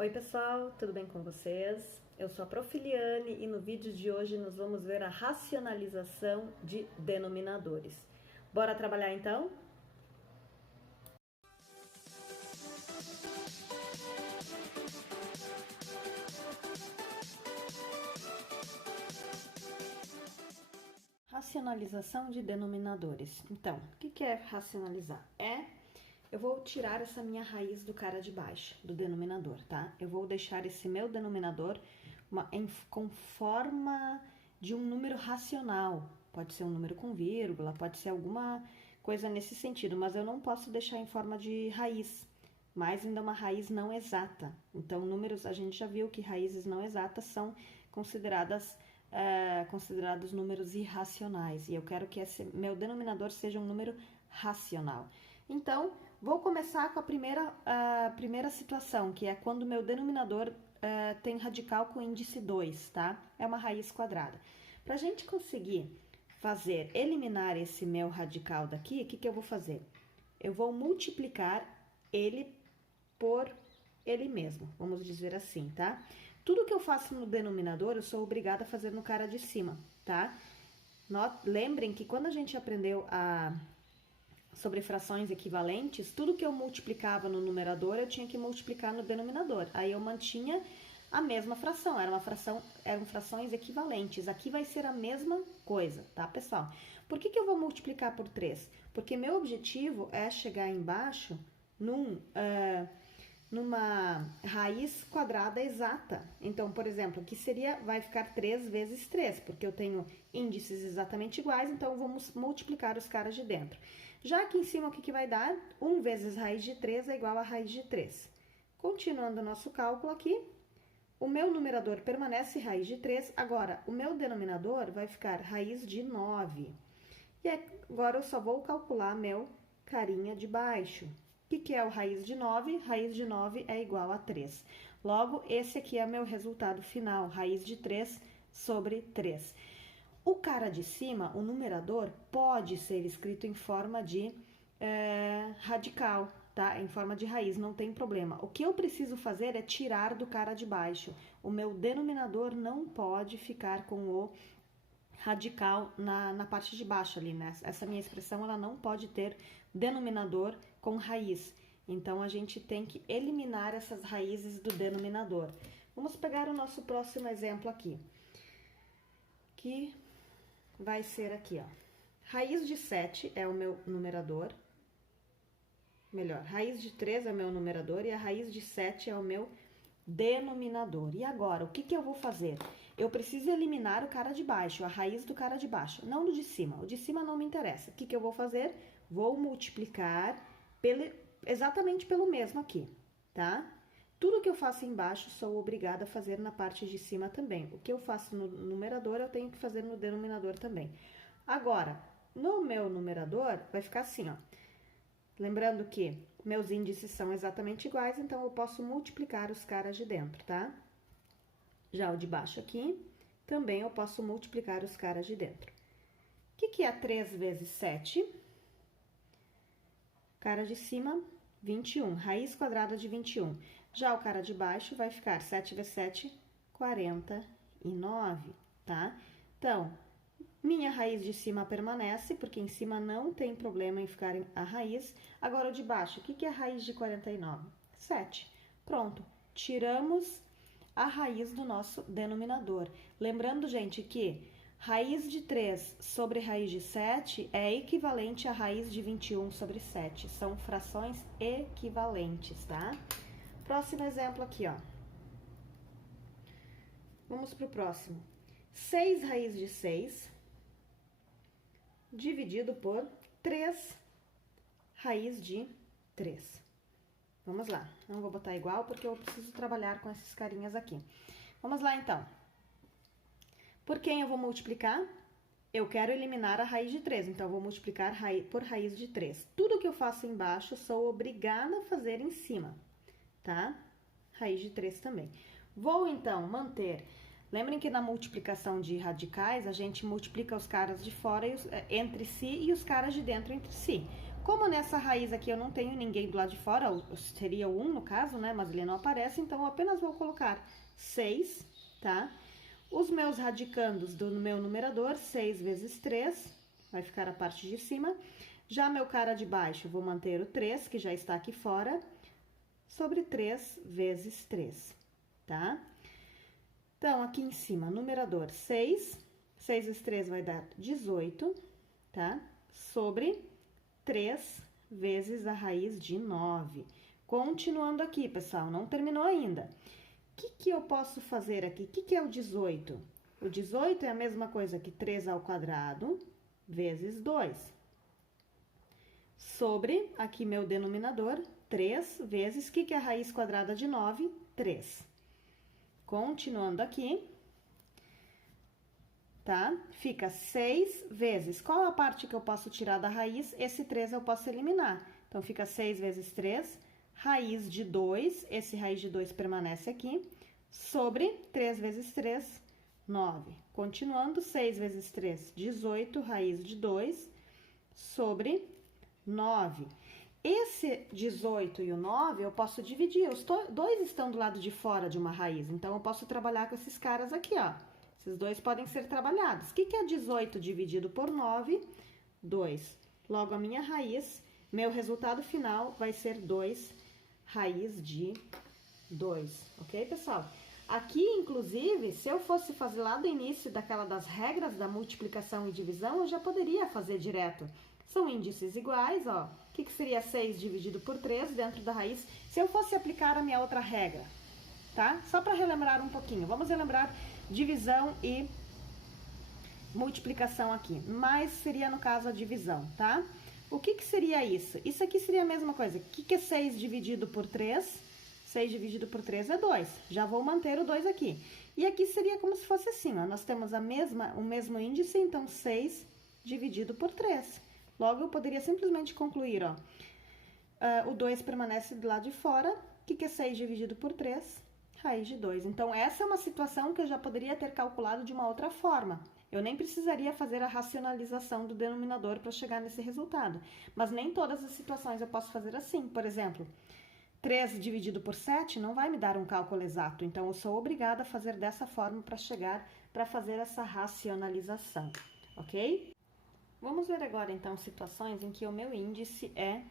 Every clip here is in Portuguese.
Oi pessoal, tudo bem com vocês? Eu sou a Prof. Liane e no vídeo de hoje nós vamos ver a racionalização de denominadores. Bora trabalhar então? Racionalização de denominadores. Então, o que é racionalizar? Eu vou tirar essa minha raiz do cara de baixo, do denominador, tá? Eu vou deixar esse meu denominador com forma de um número racional. Pode ser um número com vírgula, pode ser alguma coisa nesse sentido, mas eu não posso deixar em forma de raiz, mais ainda uma raiz não exata. Então, números, a gente já viu que raízes não exatas são considerados números irracionais, e eu quero que esse meu denominador seja um número racional. Então, vou começar com a primeira situação, que é quando o meu denominador tem radical com índice 2, tá? É uma raiz quadrada. Para a gente conseguir eliminar esse meu radical daqui, o que eu vou fazer? Eu vou multiplicar ele por ele mesmo, vamos dizer assim, tá? Tudo que eu faço no denominador, eu sou obrigada a fazer no cara de cima, tá? Lembrem que quando a gente aprendeu sobre frações equivalentes, tudo que eu multiplicava no numerador, eu tinha que multiplicar no denominador. Aí eu mantinha a mesma fração, eram frações equivalentes. Aqui vai ser a mesma coisa, tá, pessoal? Por que eu vou multiplicar por 3? Porque meu objetivo é chegar embaixo numa raiz quadrada exata. Então, por exemplo, aqui vai ficar 3 vezes 3, porque eu tenho índices exatamente iguais, então vamos multiplicar os caras de dentro. Já aqui em cima, o que vai dar? 1 vezes raiz de 3 é igual a raiz de 3. Continuando o nosso cálculo aqui, o meu numerador permanece raiz de 3, agora o meu denominador vai ficar raiz de 9. E agora eu só vou calcular meu carinha de baixo. O que é o raiz de 9? Raiz de 9 é igual a 3. Logo, esse aqui é meu resultado final, raiz de 3 sobre 3. O cara de cima, o numerador, pode ser escrito em forma de radical, tá? Em forma de raiz, não tem problema. O que eu preciso fazer é tirar do cara de baixo. O meu denominador não pode ficar com o radical na parte de baixo ali, né? Essa minha expressão, ela não pode ter denominador com raiz. Então, a gente tem que eliminar essas raízes do denominador. Vamos pegar o nosso próximo exemplo aqui, que vai ser aqui, ó. Raiz de 7 é o meu numerador. Melhor, raiz de 3 é o meu numerador e a raiz de 7 é o meu denominador. E agora, o que eu vou fazer? Eu preciso eliminar o cara de baixo, a raiz do cara de baixo, não do de cima. O de cima não me interessa. O que eu vou fazer? Vou multiplicar exatamente pelo mesmo aqui, tá? Tudo que eu faço embaixo, sou obrigada a fazer na parte de cima também. O que eu faço no numerador, eu tenho que fazer no denominador também. Agora, no meu numerador, vai ficar assim, ó. Lembrando que meus índices são exatamente iguais, então eu posso multiplicar os caras de dentro, tá? Já o de baixo aqui, também eu posso multiplicar os caras de dentro. O que é 3 vezes 7? Cara de cima, 21. Raiz quadrada de 21. Já o cara de baixo vai ficar 7 vezes 7, 49, tá? Então, minha raiz de cima permanece, porque em cima não tem problema em ficar a raiz. Agora, o de baixo, o que é a raiz de 49? 7. Pronto, tiramos a raiz do nosso denominador. Lembrando, gente, que raiz de 3 sobre raiz de 7 é equivalente a raiz de 21 sobre 7. São frações equivalentes, tá? Próximo exemplo aqui, ó. Vamos pro próximo. 6 raiz de 6 dividido por 3 raiz de 3. Vamos lá, não vou botar igual porque eu preciso trabalhar com esses carinhas aqui. Vamos lá, então. Por quem eu vou multiplicar? Eu quero eliminar a raiz de 3, então eu vou multiplicar por raiz de 3. Tudo que eu faço embaixo, sou obrigada a fazer em cima, tá? Raiz de 3 também. Vou, então, manter... Lembrem que na multiplicação de radicais, a gente multiplica os caras de fora entre si e os caras de dentro entre si. como nessa raiz aqui eu não tenho ninguém do lado de fora, seria o 1 no caso, né? Mas ele não aparece, então eu apenas vou colocar 6, tá? Os meus radicandos do meu numerador, 6 vezes 3, vai ficar a parte de cima. Já meu cara de baixo, vou manter o 3, que já está aqui fora, sobre 3 vezes 3, tá? Então, aqui em cima, numerador 6, 6 vezes 3 vai dar 18, tá? Sobre 3 vezes a raiz de 9. Continuando aqui, pessoal, não terminou ainda. O que eu posso fazer aqui? O que é o 18? O 18 é a mesma coisa que 3 ao quadrado vezes 2. Sobre, aqui meu denominador, 3 vezes, o que é a raiz quadrada de 9? 3. Continuando aqui, tá? Fica 6 vezes. Qual a parte que eu posso tirar da raiz? Esse 3 eu posso eliminar. Então, fica 6 vezes 3, raiz de 2, esse raiz de 2 permanece aqui, sobre 3 vezes 3, 9. Continuando, 6 vezes 3, 18, raiz de 2, sobre 9. Esse 18 e o 9 eu posso dividir, os dois estão do lado de fora de uma raiz, então eu posso trabalhar com esses caras aqui, ó. Esses dois podem ser trabalhados. O que é 18 dividido por 9? 2. Logo, a minha raiz, meu resultado final vai ser 2, raiz de 2, ok, pessoal? Aqui, inclusive, se eu fosse fazer lá do início das regras da multiplicação e divisão, eu já poderia fazer direto. São índices iguais, ó. O que seria 6 dividido por 3 dentro da raiz? Se eu fosse aplicar a minha outra regra, tá? Só para relembrar um pouquinho. Vamos relembrar divisão e multiplicação aqui. Mas seria, no caso, a divisão, tá? O que seria isso? Isso aqui seria a mesma coisa. O que é 6 dividido por 3? 6 dividido por 3 é 2. Já vou manter o 2 aqui. E aqui seria como se fosse assim, ó. Nós temos o mesmo índice, então 6 dividido por 3. Logo, eu poderia simplesmente concluir, ó. O 2 permanece do lado de fora. O que é 6 dividido por 3? Raiz de 2. Então, essa é uma situação que eu já poderia ter calculado de uma outra forma. Eu nem precisaria fazer a racionalização do denominador para chegar nesse resultado. Mas nem todas as situações eu posso fazer assim. Por exemplo, 3 dividido por 7 não vai me dar um cálculo exato. Então, eu sou obrigada a fazer dessa forma para fazer essa racionalização, ok? Vamos ver agora, então, situações em que o meu índice é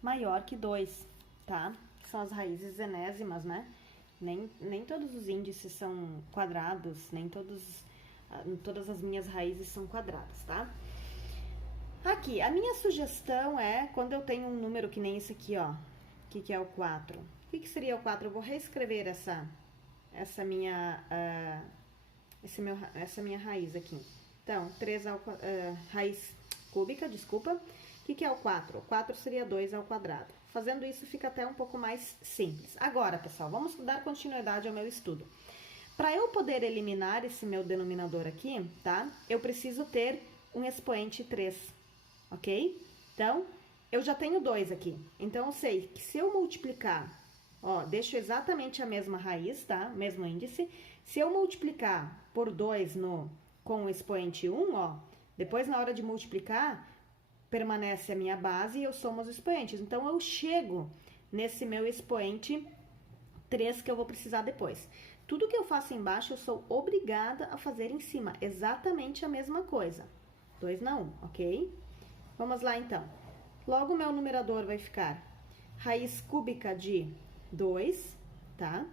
maior que 2, tá? São as raízes enésimas, né? Nem todos os índices são quadrados, nem todas as minhas raízes são quadradas, tá? Aqui, a minha sugestão é, quando eu tenho um número que nem esse aqui, ó, que é o 4. O que seria o 4? Eu vou reescrever essa minha raiz aqui. Então, 3 raiz cúbica, desculpa. O que é o 4? O 4 seria 2 ao quadrado. Fazendo isso, fica até um pouco mais simples. Agora, pessoal, vamos dar continuidade ao meu estudo. Para eu poder eliminar esse meu denominador aqui, tá? Eu preciso ter um expoente 3, ok? Então, eu já tenho 2 aqui. Então, eu sei que se eu multiplicar, ó, deixo exatamente a mesma raiz, tá? Mesmo índice. Se eu multiplicar por 2 com o expoente 1, ó, depois na hora de multiplicar, permanece a minha base e eu somo os expoentes. Então, eu chego nesse meu expoente 3 que eu vou precisar depois. Tudo que eu faço embaixo, eu sou obrigada a fazer em cima. Exatamente a mesma coisa. 2 na 1, ok? Vamos lá, então. Logo, o meu numerador vai ficar raiz cúbica de 2, tá?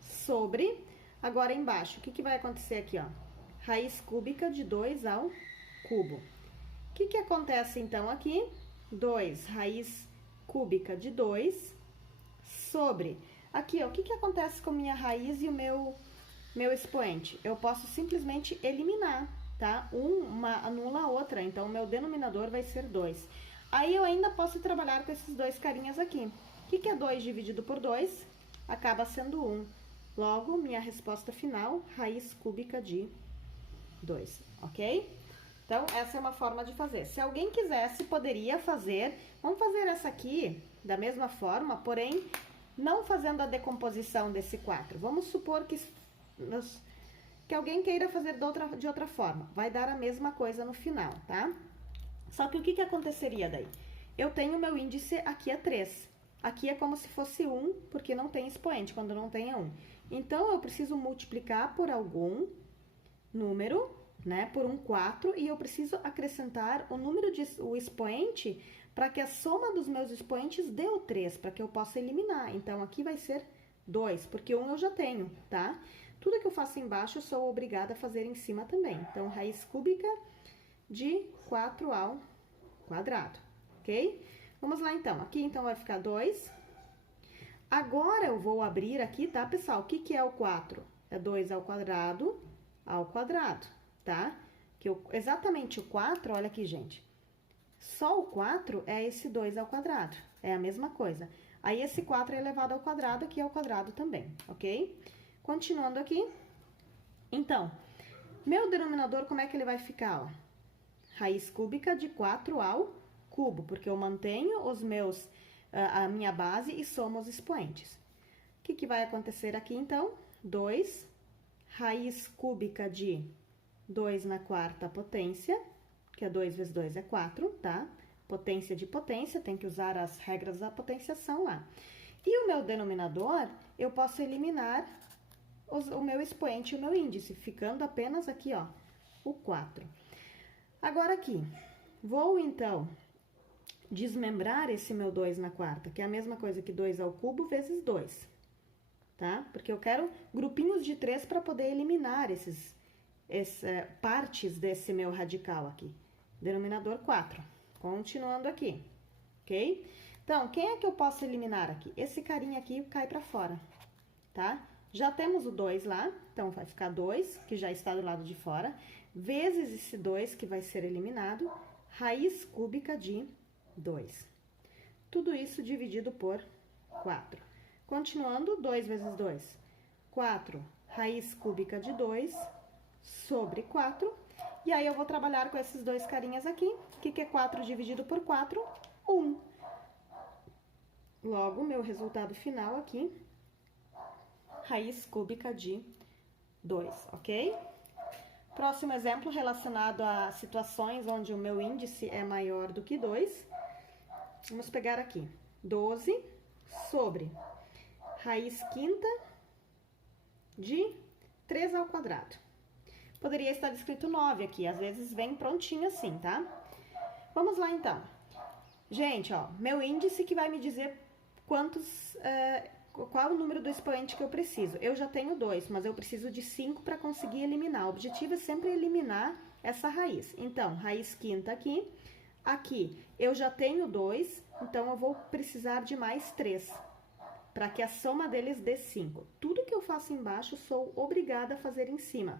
Sobre, agora embaixo, o que vai acontecer aqui, ó? Raiz cúbica de 2 ao cubo. O que acontece, então, aqui? 2, raiz cúbica de 2, sobre... Aqui, ó, o que acontece com a minha raiz e o meu expoente? Eu posso simplesmente eliminar, tá? Uma anula a outra, então, o meu denominador vai ser 2. Aí, eu ainda posso trabalhar com esses dois carinhas aqui. O que é 2 dividido por 2? Acaba sendo 1. Logo, minha resposta final, raiz cúbica de 2, ok? Então, essa é uma forma de fazer. Se alguém quisesse, poderia fazer... Vamos fazer essa aqui da mesma forma, porém, não fazendo a decomposição desse 4. Vamos supor que alguém queira fazer de outra forma. Vai dar a mesma coisa no final, tá? Só que o que aconteceria daí? eu tenho meu índice aqui é 3. Aqui é como se fosse 1, porque não tem expoente, quando não tem é 1. Então, eu preciso multiplicar por algum número, né, por um 4, e eu preciso acrescentar o expoente para que a soma dos meus expoentes dê o 3, para que eu possa eliminar. Então, aqui vai ser 2, porque 1 eu já tenho, tá? Tudo que eu faço embaixo, eu sou obrigada a fazer em cima também. Então, raiz cúbica de 4 ao quadrado, ok? Vamos lá, então. Aqui, então, vai ficar 2. Agora, eu vou abrir aqui, tá, pessoal? O que é o 4? É 2 ao quadrado, tá? Exatamente o 4, olha aqui, gente. Só o 4 é esse 2 ao quadrado, é a mesma coisa. Aí, esse 4 é elevado ao quadrado, aqui é ao quadrado também, ok? Continuando aqui. Então, meu denominador, como é que ele vai ficar, ó? Raiz cúbica de 4 ao cubo, porque eu mantenho a minha base e somo os expoentes. O que vai acontecer aqui, então? 2, raiz cúbica de 2 na quarta potência, que é 2 vezes 2 é 4, tá? Potência de potência, tem que usar as regras da potenciação lá. E o meu denominador, eu posso eliminar o meu expoente e o meu índice, ficando apenas aqui, ó, o 4. Agora aqui, vou então desmembrar esse meu 2 na quarta, que é a mesma coisa que 2 ao cubo vezes 2, tá? Porque eu quero grupinhos de 3 para poder eliminar partes desse meu radical aqui. Denominador 4. Continuando aqui, ok? Então, quem é que eu posso eliminar aqui? Esse carinha aqui cai para fora, tá? Já temos o 2 lá, então vai ficar 2, que já está do lado de fora, vezes esse 2 que vai ser eliminado, raiz cúbica de 2. Tudo isso dividido por 4. Continuando, 2 vezes 2, 4, raiz cúbica de 2 sobre 4. E aí, eu vou trabalhar com esses dois carinhas aqui. O que é 4 dividido por 4? 1. Logo, meu resultado final aqui, raiz cúbica de 2, ok? Próximo exemplo relacionado a situações onde o meu índice é maior do que 2. Vamos pegar aqui, 12 sobre raiz quinta de 3 ao quadrado. Poderia estar escrito 9 aqui, às vezes vem prontinho assim, tá? Vamos lá, então. Gente, ó, meu índice que vai me dizer qual o número do expoente que eu preciso. Eu já tenho 2, mas eu preciso de 5 para conseguir eliminar. O objetivo é sempre eliminar essa raiz. Então, raiz quinta aqui. Aqui, eu já tenho 2, então eu vou precisar de mais 3, para que a soma deles dê 5. Tudo que eu faço embaixo, sou obrigada a fazer em cima.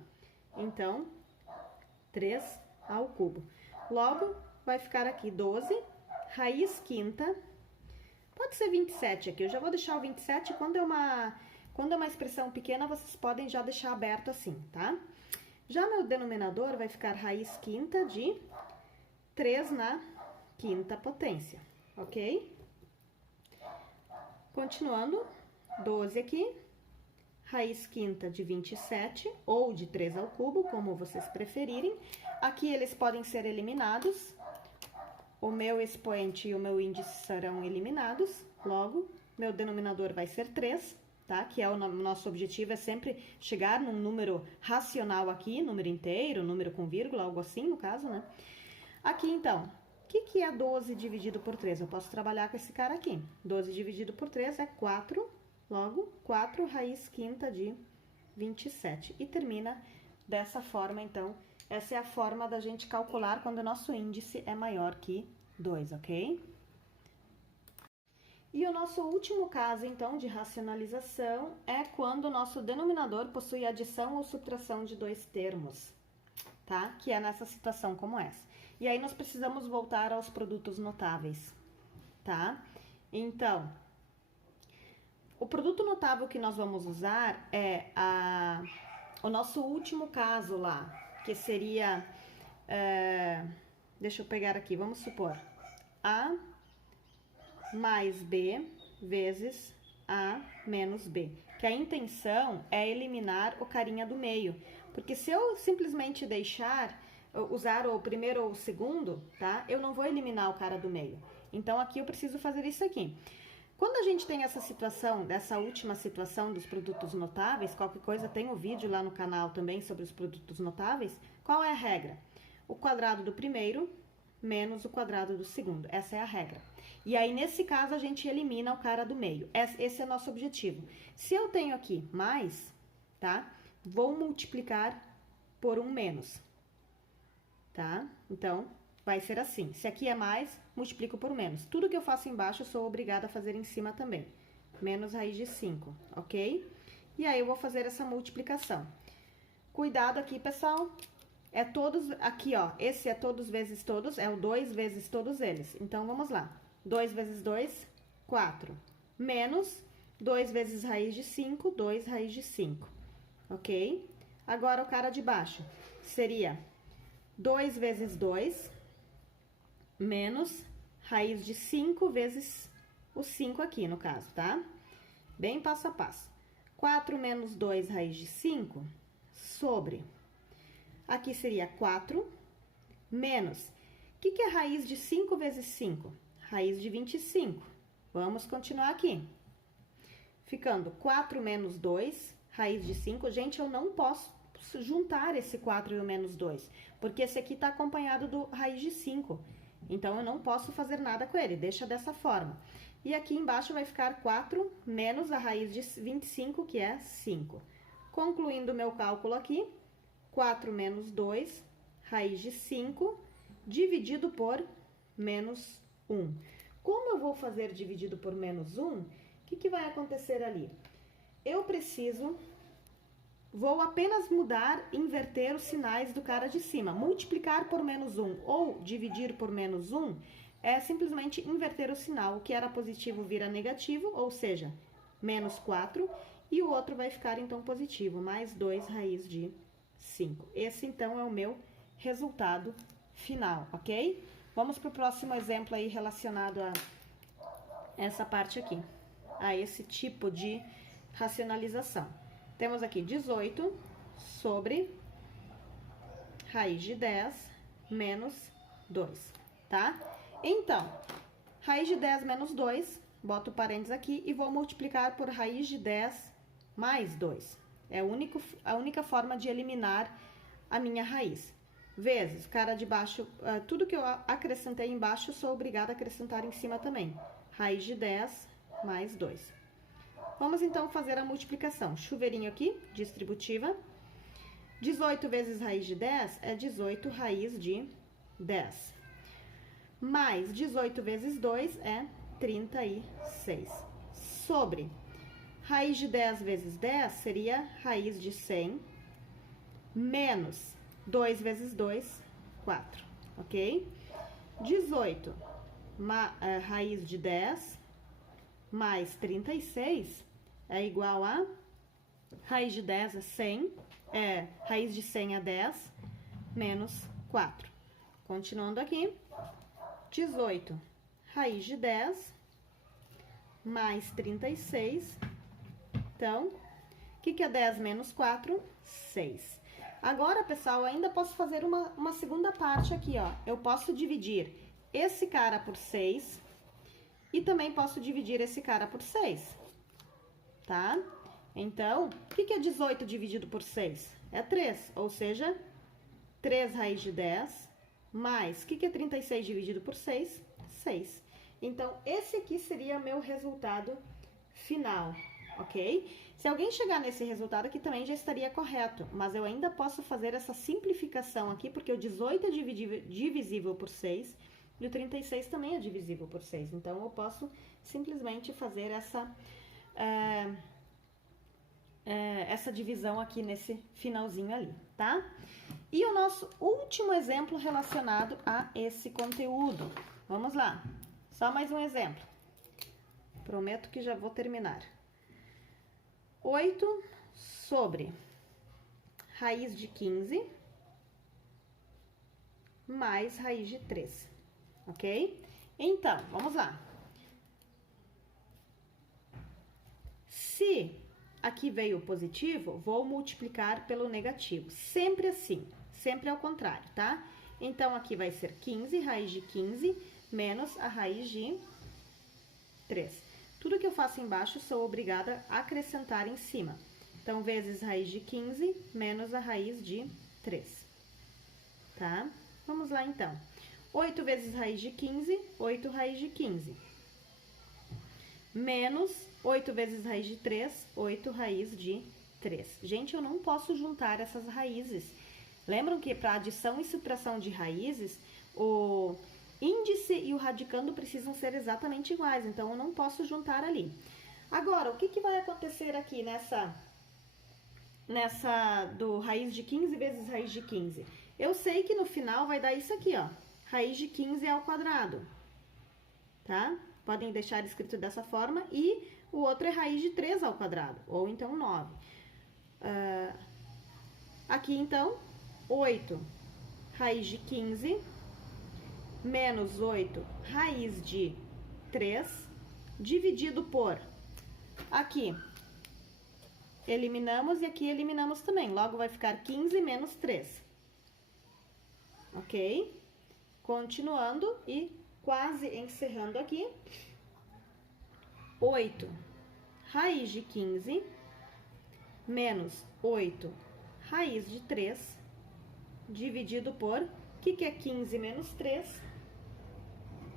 Então, 3 ao cubo. Logo, vai ficar aqui 12, raiz quinta, pode ser 27 aqui, eu já vou deixar o 27, quando é uma expressão pequena, vocês podem já deixar aberto assim, tá? Já meu denominador vai ficar raiz quinta de 3 na quinta potência, ok? Continuando, 12 aqui, raiz quinta de 27, ou de 3 ao cubo, como vocês preferirem. Aqui eles podem ser eliminados, o meu expoente e o meu índice serão eliminados, logo, meu denominador vai ser 3, tá? Que é o nosso objetivo, é sempre chegar num número racional aqui, número inteiro, número com vírgula, algo assim, no caso, né? Aqui, então, o que é 12 dividido por 3? Eu posso trabalhar com esse cara aqui. 12 dividido por 3 é 4, logo, 4 raiz quinta de 27. E termina dessa forma, então, essa é a forma da gente calcular quando o nosso índice é maior que 2, ok? E o nosso último caso, então, de racionalização é quando o nosso denominador possui adição ou subtração de 2 termos, tá? Que é nessa situação como essa. E aí, nós precisamos voltar aos produtos notáveis, tá? Então, o produto notável que nós vamos usar é o nosso último caso lá, que seria, deixa eu pegar aqui, vamos supor, A mais B vezes A menos B. Que a intenção é eliminar o carinha do meio, porque se eu simplesmente usar o primeiro ou o segundo, tá? Eu não vou eliminar o cara do meio. Então, aqui eu preciso fazer isso aqui. Quando a gente tem essa situação, dessa última situação dos produtos notáveis, qualquer coisa tem um vídeo lá no canal também sobre os produtos notáveis, qual é a regra? O quadrado do primeiro menos o quadrado do segundo, essa é a regra. E aí, nesse caso, a gente elimina o cara do meio, esse é o nosso objetivo. Se eu tenho aqui mais, tá? Vou multiplicar por um menos, tá? Então, vai ser assim, se aqui é mais, multiplico por menos. Tudo que eu faço embaixo, eu sou obrigada a fazer em cima também. Menos raiz de 5, ok? E aí, eu vou fazer essa multiplicação. Cuidado aqui, pessoal. É todos, aqui, ó, esse é todos vezes todos, é o 2 vezes todos eles. Então, vamos lá. 2 vezes 2, 4. Menos 2 vezes raiz de 5, 2 raiz de 5. Ok? Agora, o cara de baixo seria 2 vezes 2, menos raiz de 5 vezes o 5 aqui, no caso, tá? Bem passo a passo. 4 menos 2 raiz de 5 sobre... Aqui seria 4 menos... O que é raiz de 5 vezes 5? Raiz de 25. Vamos continuar aqui. Ficando 4 menos 2, raiz de 5. Gente, eu não posso juntar esse 4 e o menos 2, porque esse aqui está acompanhado do raiz de 5. Então, eu não posso fazer nada com ele, deixa dessa forma. E aqui embaixo vai ficar 4 menos a raiz de 25, que é 5. Concluindo o meu cálculo aqui, 4 menos 2, raiz de 5, dividido por menos 1. Como eu vou fazer dividido por menos 1, o que vai acontecer ali? Eu preciso... Vou apenas mudar, inverter os sinais do cara de cima. Multiplicar por menos 1 ou dividir por menos 1 é simplesmente inverter o sinal. O que era positivo vira negativo, ou seja, menos 4. E o outro vai ficar, então, positivo, mais 2 raiz de 5. Esse, então, é o meu resultado final, ok? Vamos para o próximo exemplo aí relacionado a essa parte aqui, a esse tipo de racionalização. Temos aqui 18 sobre raiz de 10 menos 2, tá? Então, raiz de 10 menos 2, boto parênteses aqui e vou multiplicar por raiz de 10 mais 2. É a única forma de eliminar a minha raiz. Vezes, cara de baixo, tudo que eu acrescentei embaixo, eu sou obrigada a acrescentar em cima também. Raiz de 10 mais 2. Vamos, então, fazer a multiplicação. Chuveirinho aqui, distributiva. 18 vezes raiz de 10 é 18 raiz de 10. Mais 18 vezes 2 é 36. Sobre raiz de 10 vezes 10 seria raiz de 100. Menos 2 vezes 2, 4. Ok? 18 raiz de 10 mais 36 é igual a raiz de 10 é 100, raiz de 100 é 10, menos 4. Continuando aqui, 18 raiz de 10 mais 36, então, o que é 10 menos 4? 6. Agora, pessoal, eu ainda posso fazer uma segunda parte aqui, ó. Eu posso dividir esse cara por 6 e também posso dividir esse cara por 6, tá? Então, o que é 18 dividido por 6? É 3, ou seja, 3 raiz de 10, mais, o que é 36 dividido por 6? 6. Então, esse aqui seria meu resultado final, ok? Se alguém chegar nesse resultado aqui também já estaria correto, mas eu ainda posso fazer essa simplificação aqui, porque o 18 é divisível por 6 e o 36 também é divisível por 6. Então, eu posso simplesmente fazer essa divisão aqui nesse finalzinho ali, tá? E o nosso último exemplo relacionado a esse conteúdo. Vamos lá. Só mais um exemplo. Prometo que já vou terminar. 8 sobre raiz de 15 mais raiz de 3, ok? Então, vamos lá. Se aqui veio positivo, vou multiplicar pelo negativo. Sempre assim, sempre ao contrário, tá? Então, aqui vai ser 15, raiz de 15, menos a raiz de 3. Tudo que eu faço embaixo, sou obrigada a acrescentar em cima. Então, vezes raiz de 15 menos a raiz de 3. Tá? Vamos lá, então. 8 vezes raiz de 15, 8 raiz de 15. Menos 8 vezes raiz de 3, 8 raiz de 3. Gente, eu não posso juntar essas raízes. Lembram que para adição e subtração de raízes, o índice e o radicando precisam ser exatamente iguais, então eu não posso juntar ali. Agora, o que vai acontecer aqui nessa do raiz de 15 vezes raiz de 15? Eu sei que no final vai dar isso aqui, ó, raiz de 15 ao quadrado, tá? Podem deixar escrito dessa forma, e o outro é raiz de 3 ao quadrado, ou então 9. Aqui, então, 8 raiz de 15 menos 8 raiz de 3, dividido por, aqui, eliminamos e aqui eliminamos também, logo vai ficar 15 menos 3, ok? Continuando e quase encerrando aqui, 8 raiz de 15 menos 8 raiz de 3, dividido por, o que é 15 menos 3?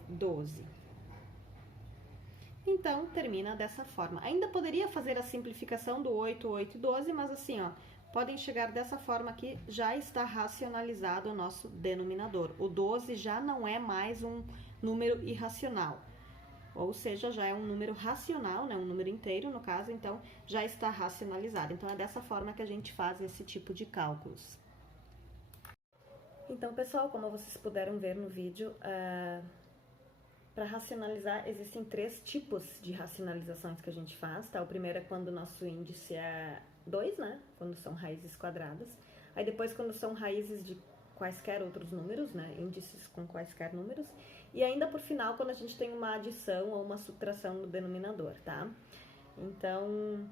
12. Então, termina dessa forma. Ainda poderia fazer a simplificação do 8, 8 e 12, mas assim, ó, podem chegar dessa forma aqui, já está racionalizado o nosso denominador. O 12 já não é mais um número irracional, ou seja, já é um número racional, né, um número inteiro no caso, então já está racionalizado. Então, é dessa forma que a gente faz esse tipo de cálculos. Então, pessoal, como vocês puderam ver no vídeo, para racionalizar, existem 3 tipos de racionalizações que a gente faz, tá? O primeiro é quando o nosso índice é 2, né? Quando são raízes quadradas. Aí depois, quando são raízes de quaisquer outros números, né? Índices com quaisquer números. E ainda por final, quando a gente tem uma adição ou uma subtração no denominador, tá? Então,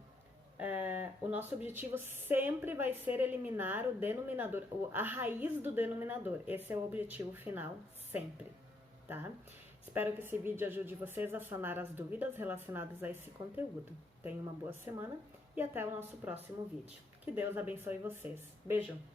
o nosso objetivo sempre vai ser eliminar o denominador, a raiz do denominador. Esse é o objetivo final, sempre, tá? Espero que esse vídeo ajude vocês a sanar as dúvidas relacionadas a esse conteúdo. Tenham uma boa semana e até o nosso próximo vídeo. Que Deus abençoe vocês. Beijo!